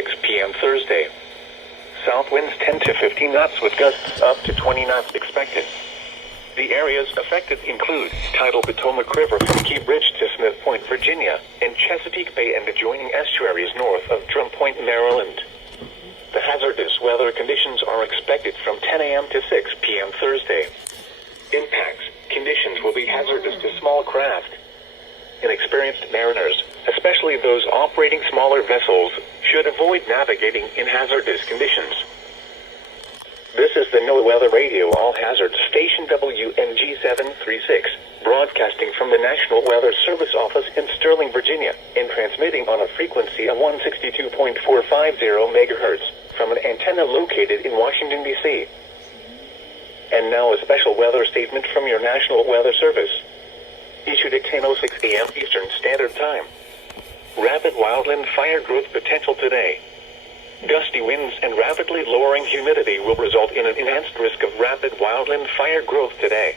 6 p.m. Thursday. South winds 10 to 15 knots with gusts up to 20 knots expected. The areas affected include tidal Potomac River from Key Bridge to Smith Point, Virginia, and Chesapeake Bay and adjoining estuaries north of Drum Point, Maryland. The hazardous weather conditions are expected from 10 a.m. to 6 p.m. Thursday. Impacts. Conditions will be hazardous to small craft. Inexperienced mariners, especially those operating smaller vessels, should avoid navigating in hazardous conditions. This is the NOAA Weather Radio All Hazards Station WNG 736, broadcasting from the National Weather Service Office in Sterling, Virginia, and transmitting on a frequency of 162.450 megahertz from an antenna located in Washington, D.C. And now a special weather statement from your National Weather Service. Issued at 10:06 a.m. Eastern Standard Time. Rapid wildland fire growth potential today. Gusty winds and rapidly lowering humidity will result in an enhanced risk of rapid wildland fire growth today.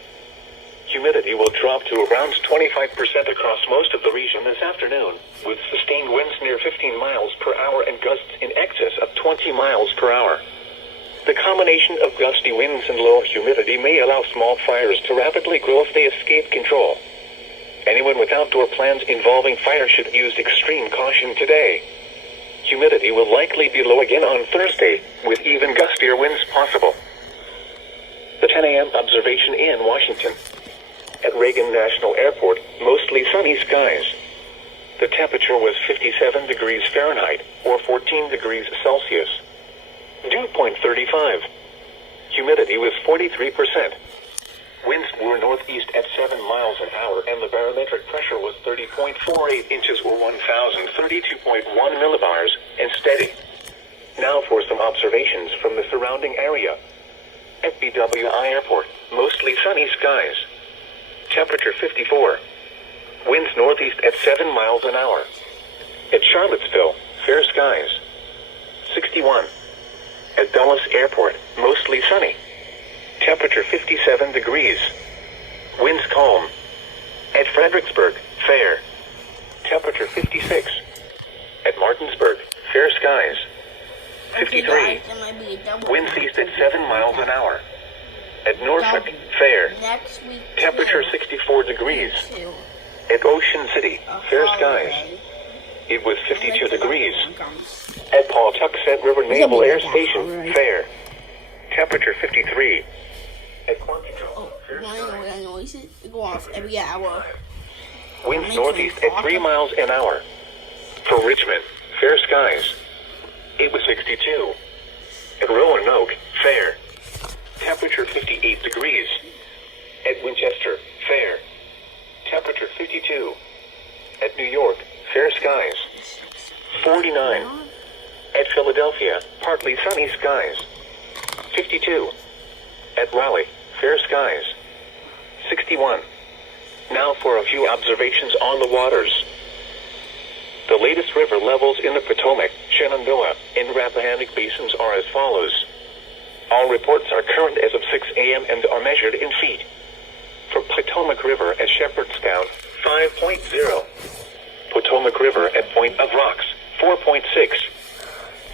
Humidity will drop to around 25% across most of the region this afternoon, with sustained winds near 15 miles per hour and gusts in excess of 20 miles per hour. The combination of gusty winds and low humidity may allow small fires to rapidly grow if they escape control. Anyone with outdoor plans involving fire should use extreme caution today. Humidity will likely be low again on Thursday, with even gustier winds possible. The 10 a.m. observation in Washington. At Reagan National Airport, mostly sunny skies. The temperature was 57 degrees Fahrenheit, or 14 degrees Celsius. Dew point 35. Humidity was 43%. Winds were northeast at 7 miles an hour, and the barometric pressure was 30.48 inches or 1,032.1 millibars, and steady. Now for some observations from the surrounding area. At BWI Airport, mostly sunny skies. Temperature 54. Winds northeast at 7 miles an hour. At Charlottesville, fair skies. 61. At Dulles Airport, mostly sunny. Temperature 57 degrees. Winds calm. At Fredericksburg, fair. Temperature 56. At Martinsburg, fair skies. 53. Winds east at 7 miles an hour. At Norfolk, fair. Temperature 64 degrees. At Ocean City, fair skies. It was 52 degrees. At Pawtucket River Naval Air Station, fair. Temperature 53. At Quantico, fair skies. Go off every hour. Winds northeast at 3 miles an hour. For Richmond, fair skies. It was 62. At Roanoke, fair. Temperature 58 degrees. At Winchester, fair. Temperature 52. At New York, fair skies. 49. At Philadelphia, partly sunny skies. 52. At Raleigh, fair skies. 61. Now for a few observations on the waters. The latest river levels in the Potomac, Shenandoah, and Rappahannock basins are as follows. All reports are current as of 6 a.m. and are measured in feet. For Potomac River at Shepherdstown, 5.0. Potomac River at Point of Rocks, 4.6.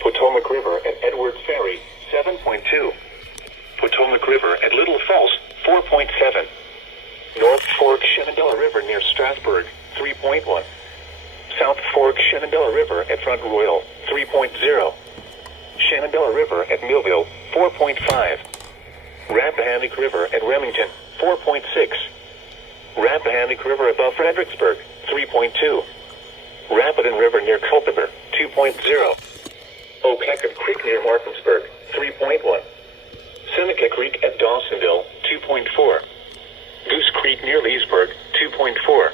Potomac River at Edwards Ferry, 7.2. Potomac River at Little Falls, 4.7. North Fork Shenandoah River near Strasburg, 3.1. South Fork Shenandoah River at Front Royal, 3.0. Shenandoah River at Millville, 4.5. Rappahannock River at Remington, 4.6. Rappahannock River above Fredericksburg, 3.2. Rapidan River near Culpeper, 2.0. Opequon Creek near Martinsburg, 3.1. Seneca Creek at Dawsonville, 2.4. Goose Creek near Leesburg, 2.4.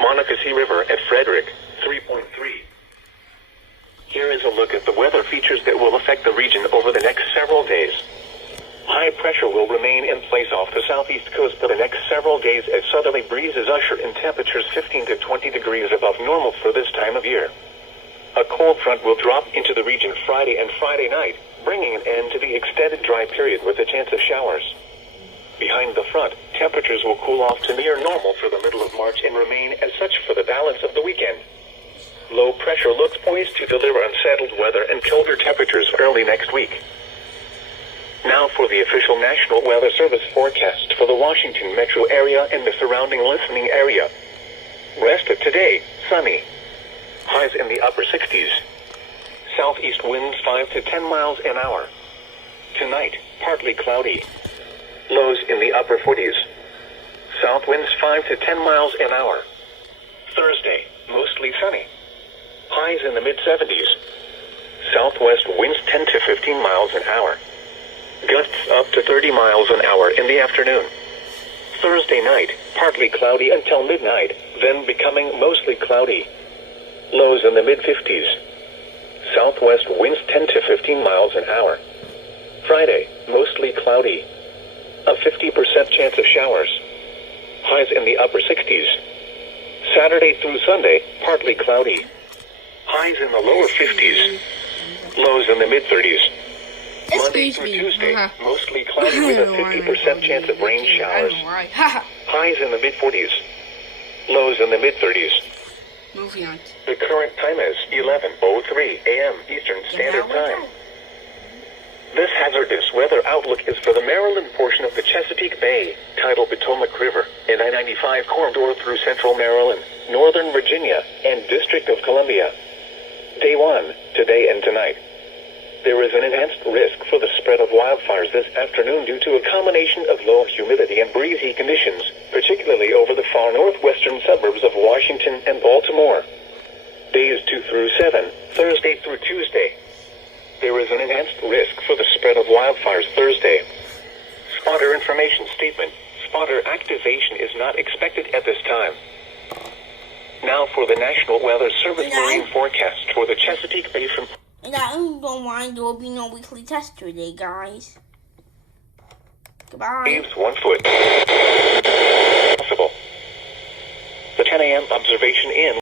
Monocacy River at Frederick, 3.3. Here is a look at the weather features that will affect the region over the next several days. High pressure will remain in place off the southeast coast for the next several days as southerly breezes usher in temperatures 15 to 20 degrees above normal for this time of year. A cold front will drop into the region Friday and Friday night, bringing an end to the extended dry period with a chance of showers. Behind the front, temperatures will cool off to near normal for the middle of March and remain as such for the balance of the weekend. low pressure looks poised to deliver unsettled weather and colder temperatures early next week. Now for the official National Weather Service forecast for the Washington metro area and the surrounding listening area. Rest of today, sunny. Highs in the upper 60s. Southeast winds 5 to 10 miles an hour. Tonight, partly cloudy. Lows in the upper 40s. South winds 5 to 10 miles an hour. Thursday, mostly sunny. Highs in the mid-70s. Southwest winds 10 to 15 miles an hour. Gusts up to 30 miles an hour in the afternoon. Thursday night, partly cloudy until midnight, then becoming mostly cloudy. Lows in the mid-50s. Southwest winds 10 to 15 miles an hour. Friday, mostly cloudy. A 50% chance of showers. Highs in the upper 60s. Saturday through Sunday, partly cloudy. Highs in the lower 50s. Lows in the mid-30s. Monday through Tuesday, mostly cloudy with a 50% chance of rain showers. Highs in the mid-40s. Lows in the mid-30s. Moving on. The current time is 11:03 a.m. Eastern Standard Time. This hazardous weather outlook is for the Maryland portion of the Chesapeake Bay, tidal Potomac River, and I-95 corridor through central Maryland, northern Virginia, and District of Columbia. Day 1, today and tonight. There is an enhanced risk for the spread of wildfires this afternoon due to a combination of low humidity and breezy conditions, particularly over the far northwestern suburbs of Washington and Baltimore. Days 2 through 7, Thursday through Tuesday. There is an enhanced risk for the spread of wildfires Thursday. Spotter information statement. Spotter activation is not expected at this time. Now for the National Weather Service marine forecast for the Chesapeake Basin. And I don't mind there will be no weekly test today, guys. Goodbye. Waves 1 foot. Possible. The 10 a.m. observation in